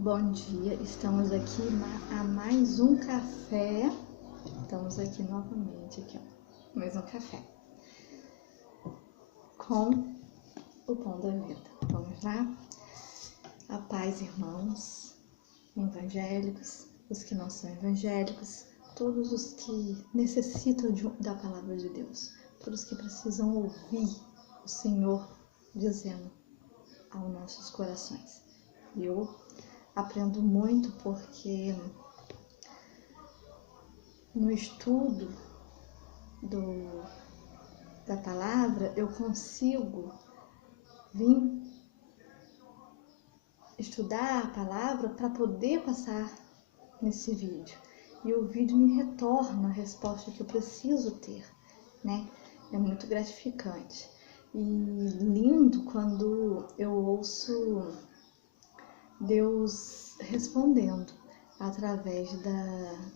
Bom dia, estamos aqui a mais um café. Estamos aqui novamente, aqui, ó, mais um café com o pão da vida. Vamos lá? A paz, irmãos evangélicos, os que não são evangélicos, todos os que necessitam da palavra de Deus, todos que precisam ouvir o Senhor dizendo aos nossos corações. Eu aprendo muito porque no estudo da palavra eu consigo vir estudar a palavra para poder passar nesse vídeo. E o vídeo me retorna a resposta que eu preciso ter, né? É muito gratificante. E lindo quando eu ouço Deus respondendo através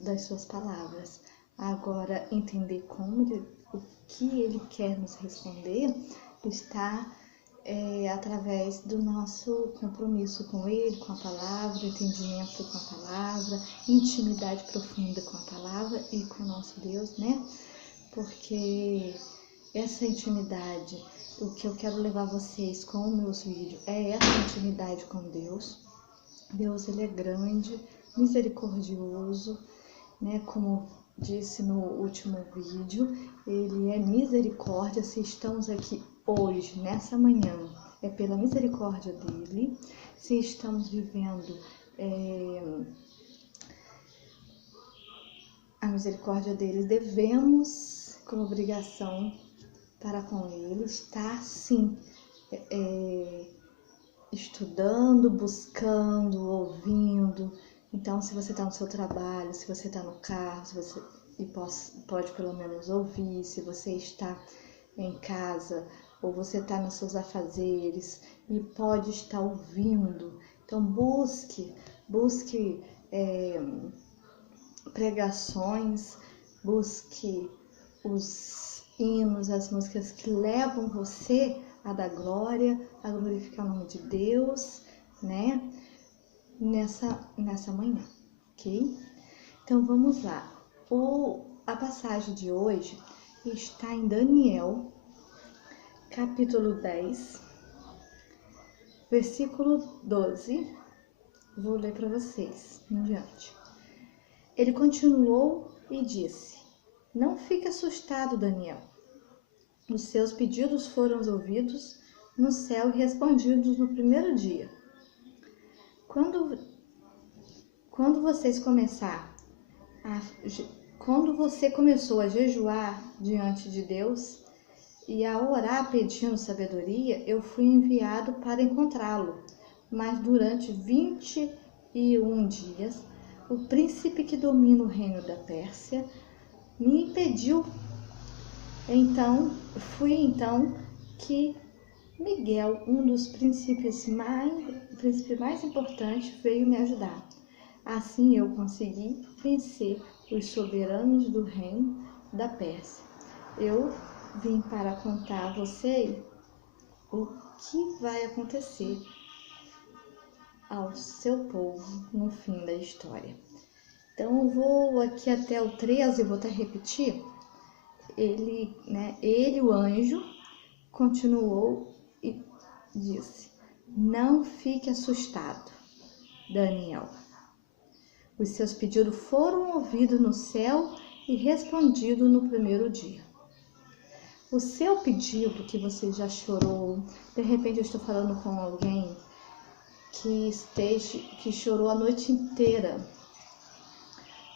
das suas palavras. Agora, entender o que Ele quer nos responder está através do nosso compromisso com Ele, com a palavra, entendimento com a palavra, intimidade profunda com a palavra e com o nosso Deus, né? Porque essa intimidade, o que eu quero levar vocês com os meus vídeos é essa intimidade com Deus. Deus, Ele é grande, misericordioso, né? Como disse no último vídeo, Ele é misericórdia. Se estamos aqui hoje, nessa manhã, é pela misericórdia dEle. Se estamos vivendo a misericórdia dEle, devemos, como obrigação para com Ele, estar sim estudando, buscando, ouvindo. Então, se você está no seu trabalho, se você está no carro, se você pode pelo menos ouvir, se você está em casa ou você está nos seus afazeres e pode estar ouvindo, então busque pregações, busque os hinos, as músicas que levam você a dar glória, a glorificar o nome de Deus, né? Nessa manhã, ok? Então vamos lá. A passagem de hoje está em Daniel, capítulo 10, versículo 12. Vou ler para vocês em diante. Ele continuou e disse: Não fique assustado, Daniel. Os seus pedidos foram ouvidos no céu e respondidos no primeiro dia. Quando você começou a jejuar diante de Deus e a orar pedindo sabedoria, eu fui enviado para encontrá-lo. Mas durante 21 dias, o príncipe que domina o reino da Pérsia me impediu. Fui então que Miguel, um dos príncipes mais importantes, veio me ajudar. Assim eu consegui vencer os soberanos do reino da Pérsia. Eu vim para contar a você o que vai acontecer ao seu povo no fim da história. Então eu vou aqui até o 13, vou até repetir. Ele, o anjo, continuou e disse: Não fique assustado, Daniel. Os seus pedidos foram ouvidos no céu e respondidos no primeiro dia. O seu pedido que você já chorou, de repente eu estou falando com alguém que chorou a noite inteira.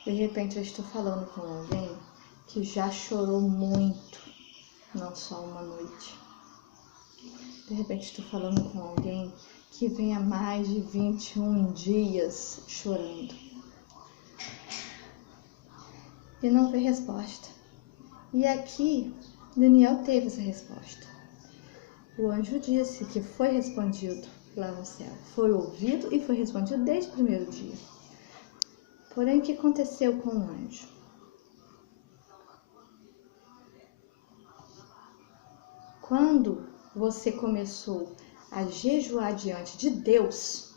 De repente eu estou falando com alguém que já chorou muito, não só uma noite. De repente estou falando com alguém que vem há mais de 21 dias chorando e não vê resposta. E aqui Daniel teve essa resposta. O anjo disse que foi respondido lá no céu, foi ouvido e foi respondido desde o primeiro dia. Porém, o que aconteceu com o anjo? Quando você começou a jejuar diante de Deus,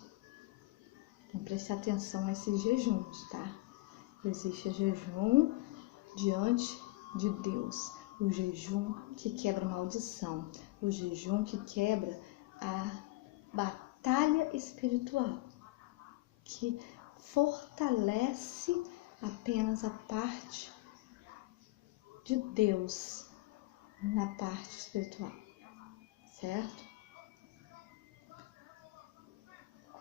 Então, preste atenção a esses jejuns, tá? Existe jejum diante de Deus, o jejum que quebra a maldição, o jejum que quebra a batalha espiritual, que fortalece apenas a parte de Deus na parte espiritual, certo?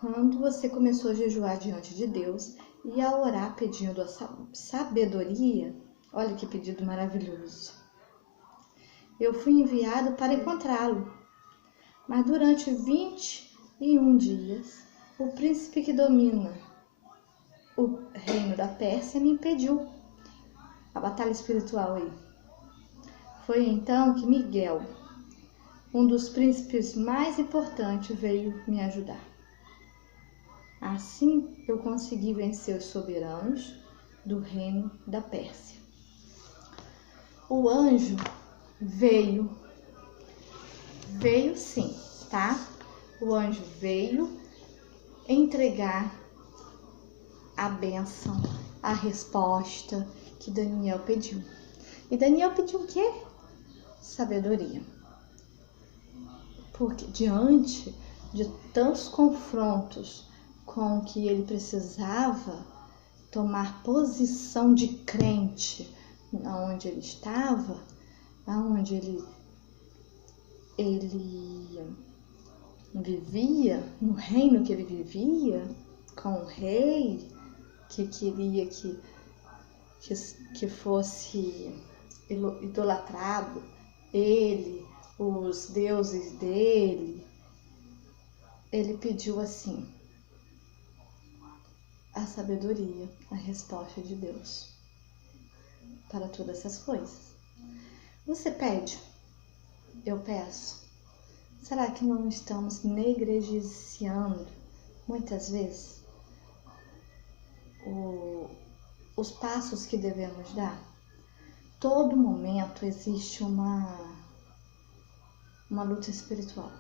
Quando você começou a jejuar diante de Deus e a orar pedindo a sabedoria, olha que pedido maravilhoso. Eu fui enviado para encontrá-lo, mas durante 21 dias, o príncipe que domina o reino da Pérsia me impediu. A batalha espiritual aí. Foi então que Miguel, um dos príncipes mais importantes, veio me ajudar. Assim eu consegui vencer os soberanos do reino da Pérsia. O anjo veio sim, tá? O anjo veio entregar a bênção, a resposta que Daniel pediu. E Daniel pediu o quê? Sabedoria. Porque diante de tantos confrontos com que ele precisava tomar posição de crente onde ele estava, onde ele vivia, no reino que ele vivia, com o rei que queria que fosse idolatrado, ele, os deuses dele. Ele pediu assim, a sabedoria, a resposta de Deus para todas essas coisas. Você pede, eu peço. Será que não estamos negligenciando muitas vezes os passos que devemos dar? Todo momento existe uma luta espiritual.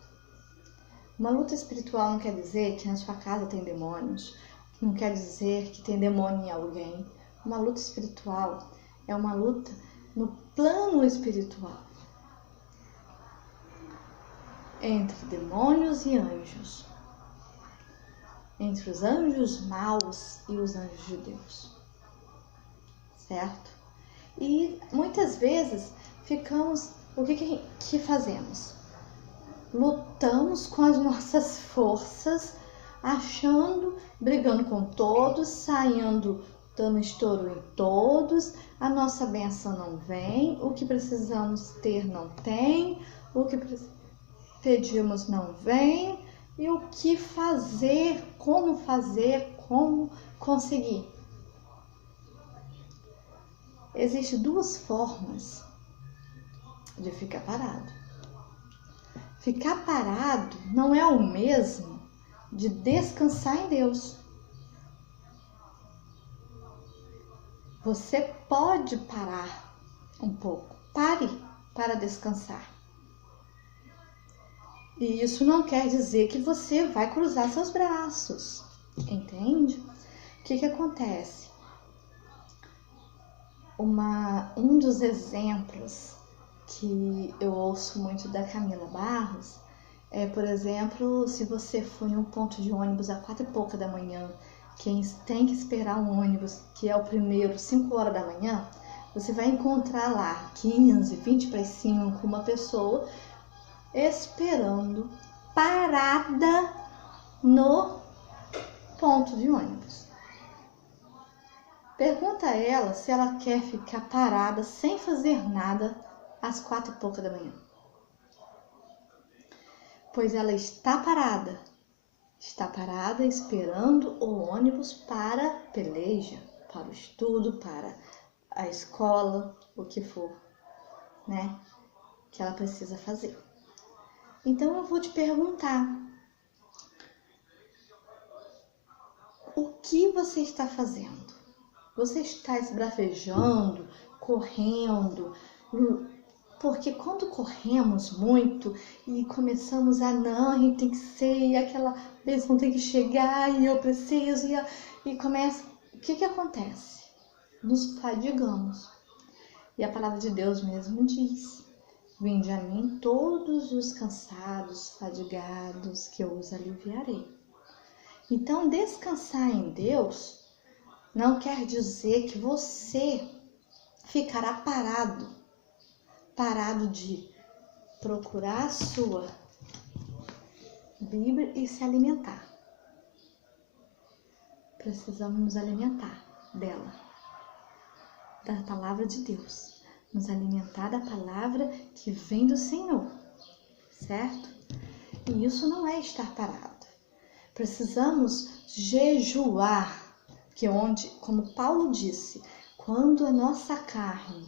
Uma luta espiritual não quer dizer que na sua casa tem demônios, não quer dizer que tem demônio em alguém. Uma luta espiritual é uma luta no plano espiritual, entre demônios e anjos, entre os anjos maus e os anjos de Deus, certo? E muitas vezes o que fazemos? Lutamos com as nossas forças, brigando com todos, saindo, dando estouro em todos, a nossa bênção não vem, o que precisamos ter não tem, o que pedimos não vem, e o que fazer, como conseguir. Existem duas formas de ficar parado. Ficar parado não é o mesmo de descansar em Deus. Você pode parar um pouco. Pare para descansar. E isso não quer dizer que você vai cruzar seus braços. Entende? O que acontece? Um dos exemplos que eu ouço muito da Camila Barros é, por exemplo, se você for em um ponto de ônibus às 4h pouca da manhã, quem tem que esperar um ônibus, que é o primeiro, 5 horas da manhã, você vai encontrar lá 15, 20 para as 5, uma pessoa esperando parada no ponto de ônibus. Pergunta a ela se ela quer ficar parada sem fazer nada às 4h pouca da manhã. Pois ela está parada esperando o ônibus para peleja, para o estudo, para a escola, o que for, né, que ela precisa fazer. Então eu vou te perguntar, o que você está fazendo? Você está esbravejando, correndo, Porque quando corremos muito e começamos a não, a gente tem que ser, e aquela bênção tem que chegar, e eu preciso, e começa. O que acontece? Nos fadigamos. E a palavra de Deus mesmo diz: vinde a mim todos os cansados, fadigados, que eu os aliviarei. Então, descansar em Deus não quer dizer que você ficará parado de procurar a sua Bíblia e se alimentar. Precisamos nos alimentar dela, da palavra de Deus, nos alimentar da palavra que vem do Senhor, certo? E isso não é estar parado. Precisamos jejuar, que como Paulo disse, quando a nossa carne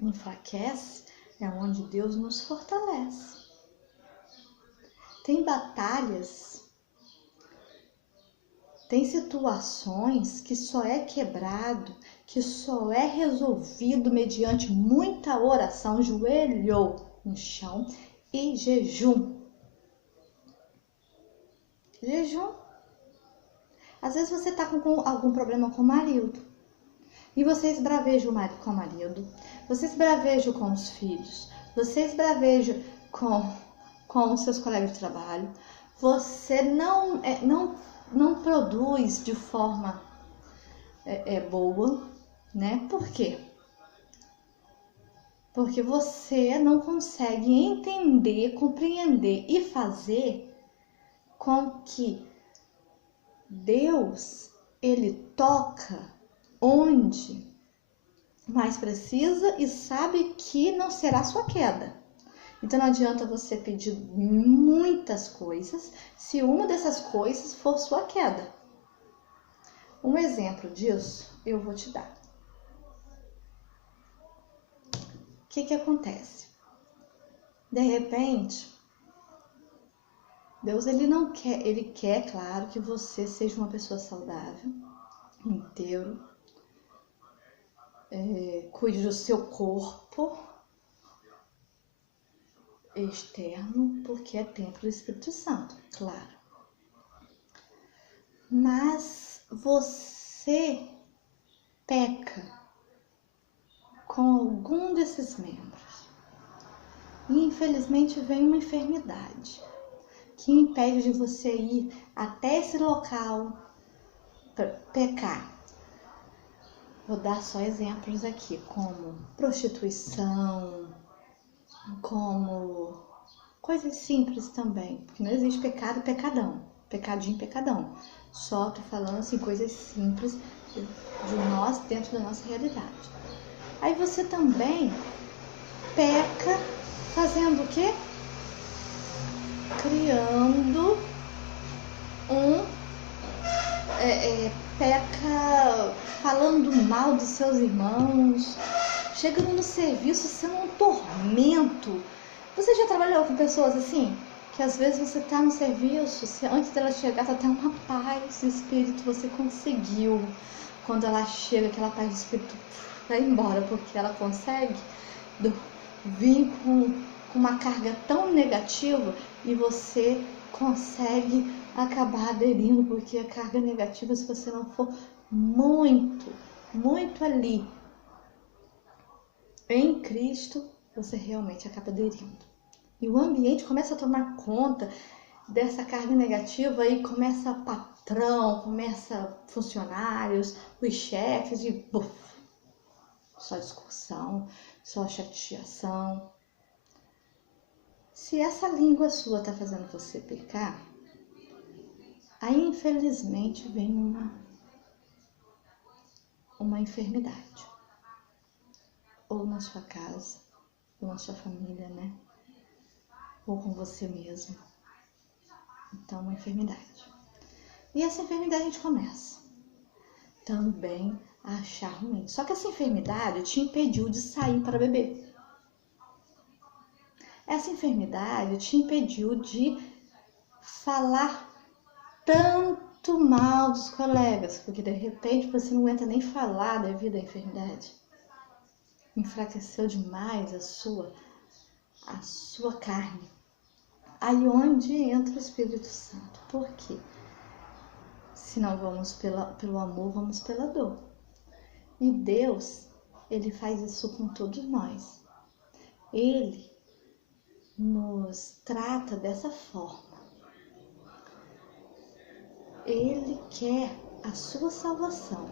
enfraquece, é onde Deus nos fortalece. Tem batalhas, tem situações que só é quebrado, que só é resolvido mediante muita oração, joelho no chão e jejum. Jejum. Às vezes você está com algum problema com o marido e você esbraveja com o marido, você esbraveja com os filhos, você esbraveja com os seus colegas de trabalho, você não produz de forma boa, né? Por quê? Porque você não consegue entender, compreender e fazer com que Deus, ele toca onde mais precisa e sabe que não será sua queda. Então não adianta você pedir muitas coisas se uma dessas coisas for sua queda. Um exemplo disso eu vou te dar. O que acontece? De repente, Deus ele quer, claro, que você seja uma pessoa saudável, inteiro, cuide do seu corpo externo, porque é templo do Espírito Santo, claro. Mas você peca com algum desses membros e infelizmente vem uma enfermidade que impede de você ir até esse local para pecar. Vou dar só exemplos aqui, como prostituição, como coisas simples também, porque não existe pecado e pecadão, pecadinho e pecadão. Só tô falando assim, coisas simples de nós, dentro da nossa realidade. Aí você também peca fazendo o quê? Criando peca falando mal dos seus irmãos, chegando no serviço sendo um tormento. Você já trabalhou com pessoas assim? Que às vezes você tá no serviço, antes dela chegar, tá até uma paz de espírito, você conseguiu. Quando ela chega, aquela paz de espírito vai embora, porque ela consegue vir com uma carga tão negativa e você consegue acabar aderindo, porque a carga negativa, se você não for muito ali em Cristo, você realmente acaba aderindo. E o ambiente começa a tomar conta dessa carga negativa e começa patrão, começa funcionários, os chefes e só discussão, só chateação. Se essa língua sua está fazendo você pecar, aí infelizmente vem uma enfermidade. Ou na sua casa, ou na sua família, né? Ou com você mesmo. Então, uma enfermidade. E essa enfermidade a gente começa também a achar ruim. Só que essa enfermidade te impediu de sair para beber. Essa enfermidade te impediu de falar tanto mal dos colegas, porque de repente você não aguenta nem falar devido à enfermidade. enfraqueceu demais a sua carne. Aí onde entra o Espírito Santo. Por quê? Se não vamos pelo amor, vamos pela dor. E Deus, Ele faz isso com todos nós. Ele nos trata dessa forma. Ele quer a sua salvação,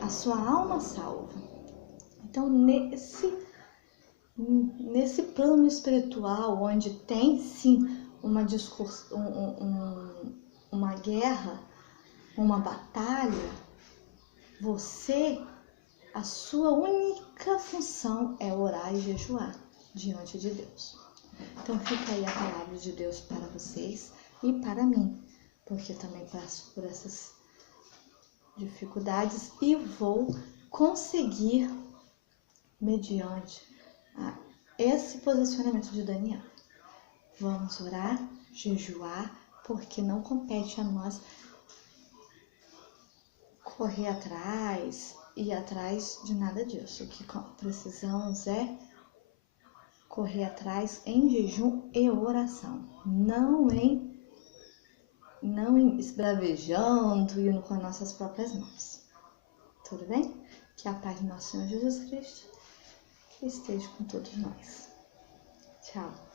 a sua alma salva. Então, nesse plano espiritual, onde tem sim uma guerra, uma batalha, a sua única função é orar e jejuar diante de Deus. Então fica aí a palavra de Deus para vocês e para mim, porque eu também passo por essas dificuldades e vou conseguir mediante esse posicionamento de Daniel. Vamos orar, jejuar, porque não compete a nós correr atrás, ir atrás de nada disso. O que precisamos é correr atrás em jejum e oração, não em esbravejando e indo com as nossas próprias mãos. Tudo bem? Que a paz do nosso Senhor Jesus Cristo esteja com todos nós. Tchau.